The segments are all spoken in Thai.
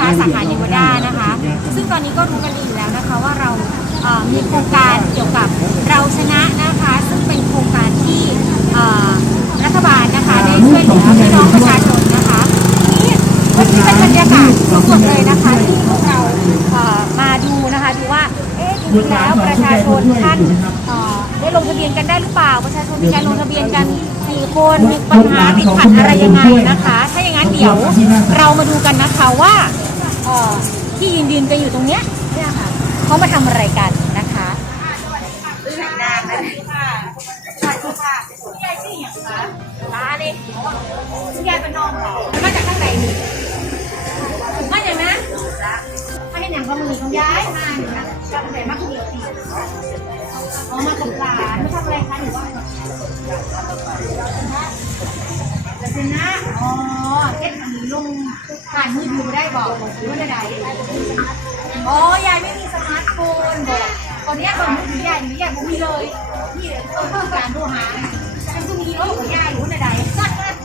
คะสาขาเยาวดานะคะ ซึ่งตอนนี้ก็รู้กันดีอยู่แล้วนะคะว่าเรามีโครงการเกี่ยวกับเราชนะนะคะ ซึ่งเป็นโครงการที่รัฐบาลนะคะได้ช่วยเหลือพี่น้องประชาชนนะคะทีนี้วันนี้เป็นบรรยากาศสดๆเลยนะคะที่พวกเรามาดูนะคะดูว่าเอ๊ะจริงๆแล้วประชาชนท่านได้ลงทะเบียนกันได้หรือเปล่า ประชาชนมีการลงทะเบียนกันกี่คนมีปัญหาติดขัดอะไรยังไงนะคะ ถ้าอย่างนั้นเดี๋ยวเรามาดูกันนะคะว่า เอ่อที่ยืนยืนๆกันอยู่ตรงเนี้ยเนี่ยค่ะเขามาทำอะไรกันนะคะยายชื่ออย่างคะลาเลยยายเป็นน้องเหรอมาจากข้างไหนนี่มาจากนะมาเห็นอย่างข้อมือของยายมาเนี่ยนะจำไหนมาคนเดียวสิอ๋อมากับหลานไม่ทำอะไรคะหรือว่าจะเป็นนะอ๋อเอ็ดอันนี้ลง ผ่านมือถือได้บอกหรือว่าใดโอ้ยายไม่มีสมาร์ทโฟนบอกตอนนี้ตอนมือถือยายนี่ยายผมมีเลยนี่เดี๋ยต้องการโทรหาฉันจะมีโอ้ของยายหรือว่าใดๆจัดมาจ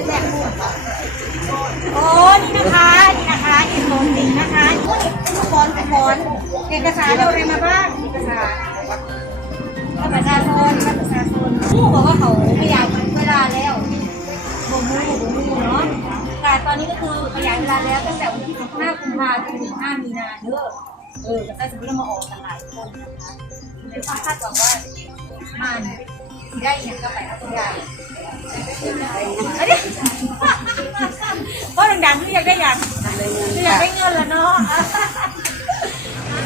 ะแจกหมดโอ้นี่นะคะ พราะดังๆที่อยากได้อยากอยากได้เงินแล้วเนาะ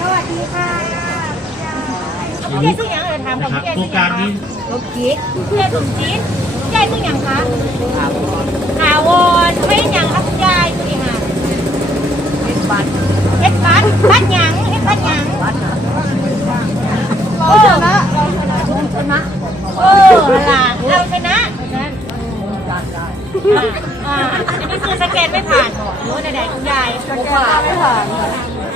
สวัสดีค่ะพี่ยายชื่อยังเออถามกับพี่ยายโครชื่งอยังคะลูกจิ๊กพี่ยายลูกจิ๊กพี่ยายชื่อยังคะถาวรถาวรไม่ยังคะคุณยายตัวเองอะเฮ็ดบัตรเฮ็ดบัตรบัตรยังเฮ็ดบัตรยังเราชนะเราชนะเราชนะเออล่ะเราชนะ อันนี้คือสแกนไม่ผ่านหรือว่าใดๆคุณยายสแกนไม่ผ่าน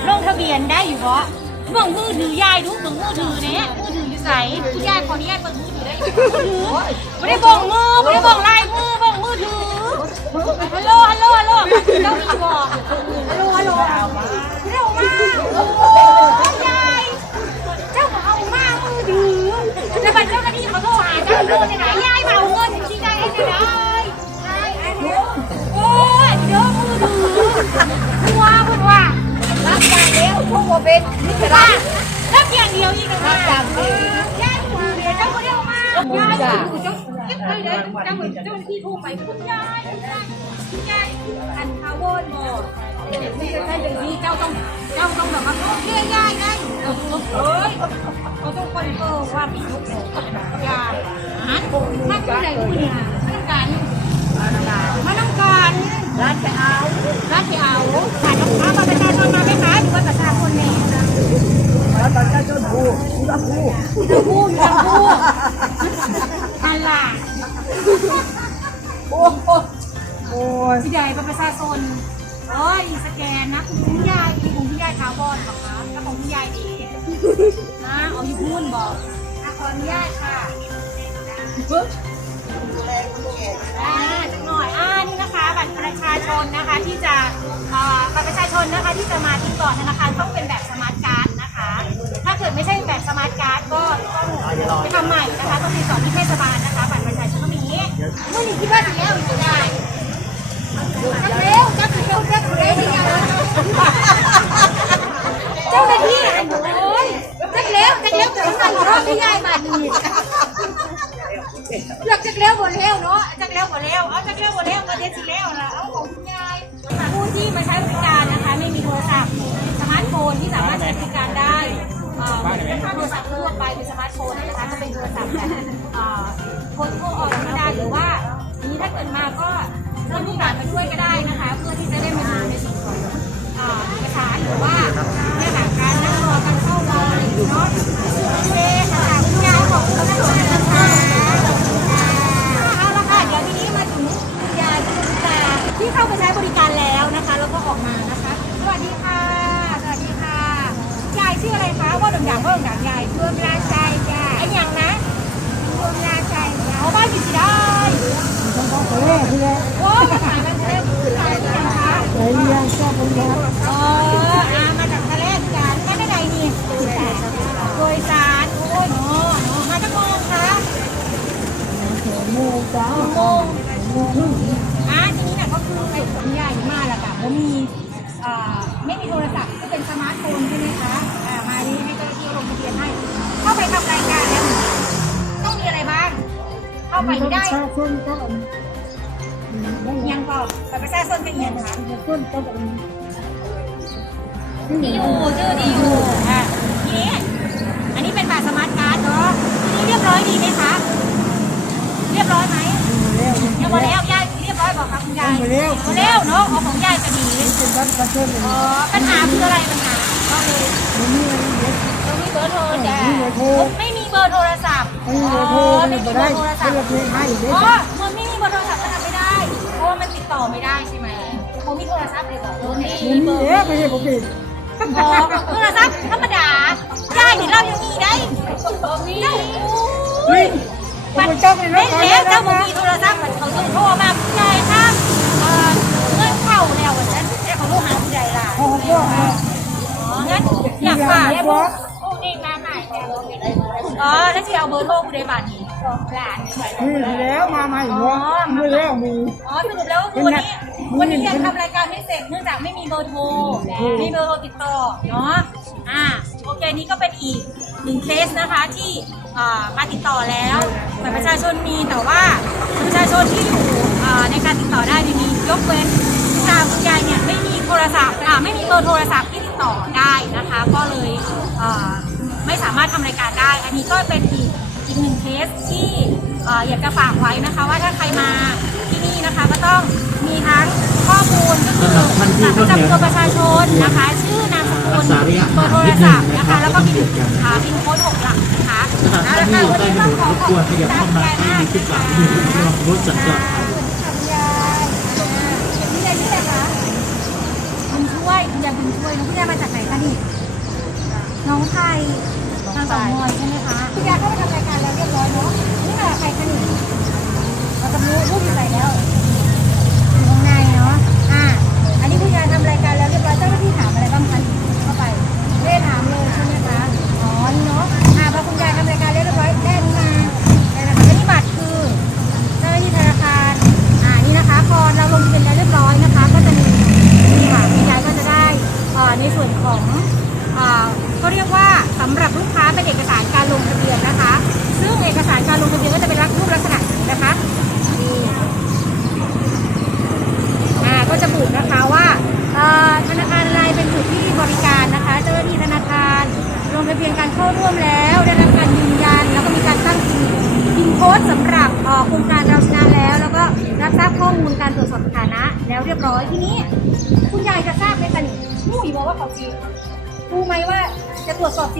ลงทะเบียนได้อยู่เพราะเบิ่งมือถือยายดูเบิ่งมือถือเนี่ยมือถืออยู่ใสคุณยายขออนุญาตเบิ่งมือถือได้ไม่ได้บอกมือไม่ได้บอกลายมือบอกมือถือฮัลโหลฮัลโหลฮัลโหลเจ้ามีบอกฮัลโหลฮัลโหลเร็วมากโอ้ยายเจ้าเอามามือถือจะเป็นเจ้าหน้าที่เขาโทรหาเจ้าโทรในไหนยายมาเอาเงินจริงๆยายให้ได้โอพูดว่าพูดว่ารับอย่างเดียวพวกว่าเป็นนิสระรับอย่างเดียวอีกนะรับอย่างเดียวยายมือเดี๋ยวเจ้าคนเดียวมายายมือเจ้าเก็บไปเลยเจ้าเหมือนเจ้าที่ทูไปคุณยายคุณยายอันพาวเวอร์หมดไม่ใช่อย่างนี้เจ้าต้องเจ้าต้องแบบว่าโอเคยายได้เอ้ยเขาต้องคอนเฟิร์มว่ามีลูกยายฮะถ้าคุณใดคุณเนี่ยต้องการมาต้องการ ร้านไปเอาร้านไปเอาขายน้องค้ามาประชาชนมาไหมคะอยู่ว่าประชาชนเนี่ยแล้วประชาชนผู้อยู่กับผู้อยู่กับผู้อยู่กับผู้อันล่ะโอ้โหโอ้ยพี่ใหญ่เป็นประชาชนเอ้ยสแกนนะคุณคุณยายคุณคุณยายคาร์บอนเหรอคะแล้วของคุณยายเองนะเอาอยู่พูนบอกขออนุญาตค่ะปึ๊บอ่าจังห น่อยอ่านี่นะคะบัตรประชาชนนะคะที่จะบัตรประชาชนนะคะที่จะมาติดต่อธนาคารต้องเป็นแบบสมาร์ทการ์ดนะคะ ถ้าเกิดไม่ใช่แบบสมาร์ทการ์ดก็ต้องไปทำใหม่นะคะต้องติดต่อที่เทศบาลนะคะบัตรประชาชนต้องมีอย่งนี้เมื่อนี้คิดว่าจะแล้วอยู่ได้จักเร็วจักเร็วจักเร็วยังไงเจ้าหน้าที่อะโอ้ยจักเร็วจักเร็วแต่ทำไมรอบที่ยายมาดี เลือกจักเล้วหมดแล้วเนาะจักเล้วหมดแล้วเอาจักเล้วหมดแล้วก็เด็ดสิแล้วล่ะเอาของคุณยายผู้ที่มาใช้บริการนะคะไม่มีโทรศัพท์สมาร์ทโฟนที่สามารถใช้บริการได้เป็นโทรศัพท์ทั่วไปเป็นสมาร์ทโฟนนะคะก็เป็นโทรศัพท์แบบเอ่อโทรออกธรรมดาหรือว่านี้ถ้าเกิดมาก็เริ่มผู้การมาด้วยก็ได้นะคะ เพื่อที่จะได้มาดูในส่วนของเอกสารหรือว่าเรื่องของการนั่งรอ เออออามาจากทะเลจานก็ได้ไงนี่โดยสารโอ้ยเนาะมาตั้งโมงคะโมงจ้าโมงโมงอะทีนี้น่ะก็คือไอ้ผมใหญ่มากแล้วค่ะผมมีอ่าไม่มีโทรศัพท์ก็เป็นสมาร์ทโฟนใช่ไหมคะอ่ามาดีให้เจ้าหน้ลงทะเบียนให้ เข้าไปทำรายการแล้วต้องมีอะไรบ้าง เข้าไปได้ ยังก็บัตรประชาชนเป็นเงินค่ะคนก็แบบดีอยู่ชื่อที่อยู่อะทีนี้อันนี้เป็นบัตรสมาร์ทการ์ดเนาะทีนี้เรียบร้อยดีไหมคะ เรียบร้อยไหมยังหมดแล้วยายเรียบร้อยบอกครับคุณยายหมดแล้วมดแล้วเนาะเอาของยายจะดีเป็นบ้านประชาชนอ๋อปัญหาคืออะไรปัญหาก็คือมันมีอะไรเยเรามีเบอร์โทรแต่ไม่มีเบอร์โทรศัพท์ไม่มีเบอร์โทรอ๋อไม่มีเบอร์โทรศัพท์ให้เด็กอ๋อมันไม่มีเบอร์โทรศัพท์ ว่ามันติดต่อไม่ได้ใช่ไหมผมมีโทรศัพท์เลยบอกโทรนี่มันมีเอ๊ะไม่ใช่ผมผิดอ๋อโทรศัพท์ธรรมดาได้นี่เรายังมีได้มีได้เฮ้ยผมไปจ้องเลยเล่นะนแล้วเจ้าผมมีโทรศัพท์มันเขาต้องโทรมาผู้ใหญ่ถ้าเอ่อเงื่อนเข้าแล้ววันนั้นแต่เขาโทรหาผู้ใหญ่ล่ะพ่อพ่ออ๋องั้นอยากฝากให้พวกพวกนี้มาใหม่อ๋อแล้วที่เอาเบอร์โทรผู้ใดบัตรนี้ หลานมีแล้วมาใหม่เนาะมีแล้วมีอ๋อสรุปแล้ววันนี้วันนี้ยังทำรายการไม่เสร็จเนื่องจากไม่มีเบอร์โทรไม่มีเบอร์โทรติดต่อเนาะอ่าโอเคนี้ก็เป็นอีกหนึ่งเคสนะคะที่อ่ามาติดต่อแล้วบัตรประชาชนมีแต่ว่าบัตรประชาชนที่อยู่อ่าในการติดต่อได้เนี่ยมียกเว้นทางคุณยายเนี่ยไม่มีโทรศัพท์อ่าไม่มีเบอร์โทรศัพท์ที่ติดต่อได้นะคะ ก็เลยอ่าไม่สามารถทำรายการได้ อันนี้ก็เป็นอีก อีกหนึ่งเคสที่เอ่ออยากจะฝากไว้นะคะว่าถ้าใครมาที่นี่นะคะก็ต้องมีทั้งข้อมูลก็คือบัตรประจำตัวประชาชนนะคะ ชื่อนามสกุลเบอร์โทรศัพท์นะคะแล้วก็พินอ่าพินโค้ดหกหลักนะคะสถานที่อยู่ใต้ถนนรบกวนขยับเข้ามาให้มีขึ้นหลังมือระวังรถสัญจรครับคุณยายชื่ออะไรคะบุญช่วยคุณยายบุญช่วยน้องคุณยายมาจากไหนคะนี่น้องไทยทางสองมอยใช่ไหมคะคุณยายเข้าไปทำรายการแล้วเรียบร้อยเนาะนี่ค่ะใครคะนี่เราจะรู้รูปอยู่ไหนแล้ว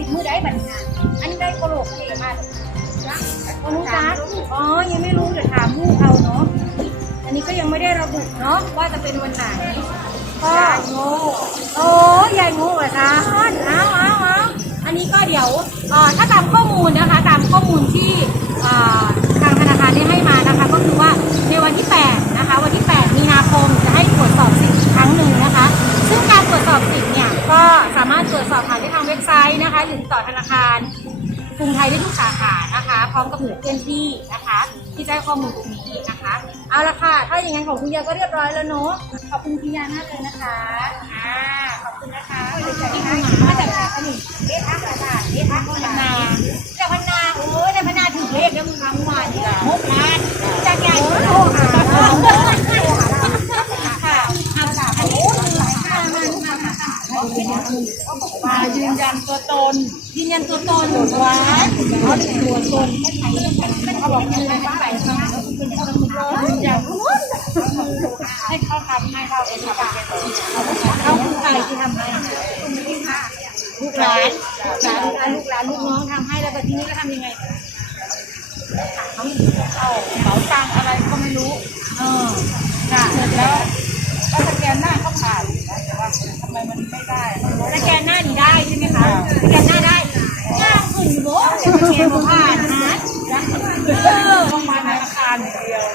สิมือได้บัตรงานอันนี้ได้โคโลกเองมากโอ้รู้จักอ๋อ ยังไม่รู้เดี๋ยวถามลูกเอาเนาะ อันนี้ก็ยังไม่ได้ระบุเนาะว่าจะเป็นวันไหนก็โง่โอ้ยายโง่เหรอคะเอาเอาเอาอันนี้ก็เดี๋ยวถ้าตามข้อมูลนะคะ ตามข้อมูลที่ทางธนาคารได้ให้มานะคะ ก็คือว่าในวันที่ 8 นะคะ วันที่ 8 มีนาคม รุงไทยได้ทุกสาขานะคะ พร้อมกับหน่วยเคลื่อนที่นะคะ ที่จะให้ข้อมูลตรงนี้นะคะ เอาละค่ะ ถ้าอย่างนั้นของคุณยายก็เรียบร้อยแล้วเนาะขอบคุณคุณยายมากเลยนะคะอ่าขอบคุณนะคะที่คุณมาจากไหนคะนี่เอ๊ะทักอาจารย์เอ๊ะทักพันนาจากพันนาโอ้ยในพันนาถึงเลขแล้วมึงทำมาเนี่ยหกล้าจากใหญ่โอ้หาค่ะอันนี้คือหลายค่ามันมาค่ะมายืนยันตัวตน ยืนยันตัวตนไว้เขาเป็นตัวตนไม่ใช่เขาบอกยืนยันไปอย่างนั้นให้เขาทำให้เราเองทำเขาคือใครที่ทำให้ลูกหลานลูกหลานลูกหลานลูกน้องทำให้แล้วแบบทีนี้ก็ทำยังไงเขาเอาเป๋าตังอะไรก็ไม่รู้ เออค่ะเสร็จแล้วก็สแกนหน้าเขาผ่านแต่ว่าำไมมันไม่ได้สแกนหน้านี่ได้ใช่ไหมคะสแกนหน้าได้หน้าขึ้นอยู่โบ้สแกนผ่านนะเออต้องมาธนาคารอย่างเดียว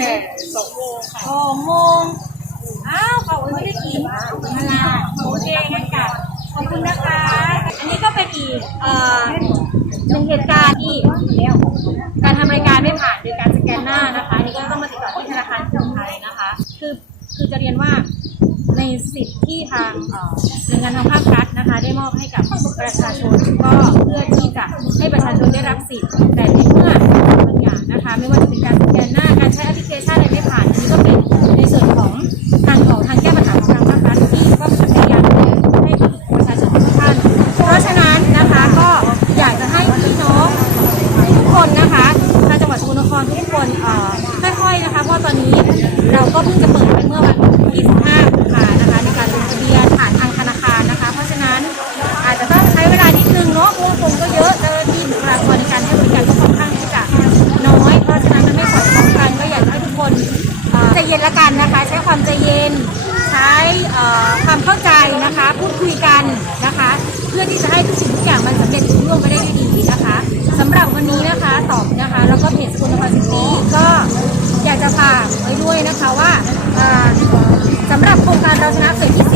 แต่สองโมงค่ะสองโมงอ้าวเขาไม่ได้กินมาลาโอเคงั้นกลับขอบคุณนะคะ อันนี้ก็เป็นอีกหนึ่งเหตุการณ์ที่การทำรายการไม่ผ่านโดยการสแกนหน้านะคะนี่ก็ต้องมาติดต่อที่ธนาคารกรุงไทยนะคะ คือคือจะเรียนว่าในสิทธิ์ที่ทางหน่วยงานทางภาครัฐนะคะ ได้มอบให้กับประชาชนก็เพื่อที่จะให้ประชาชนได้รับสิทธิ์แต่ นะคะว่าสำหรับโครงการเราชนะเฟสที่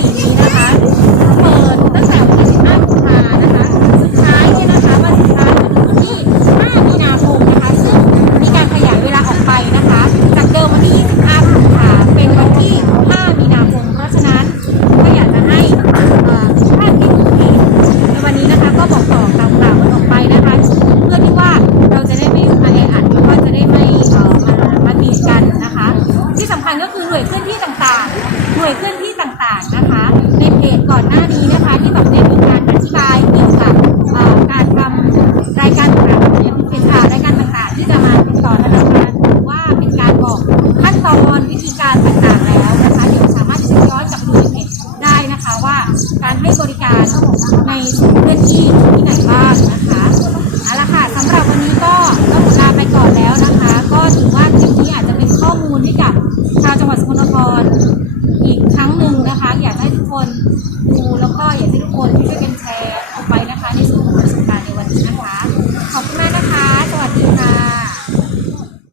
más.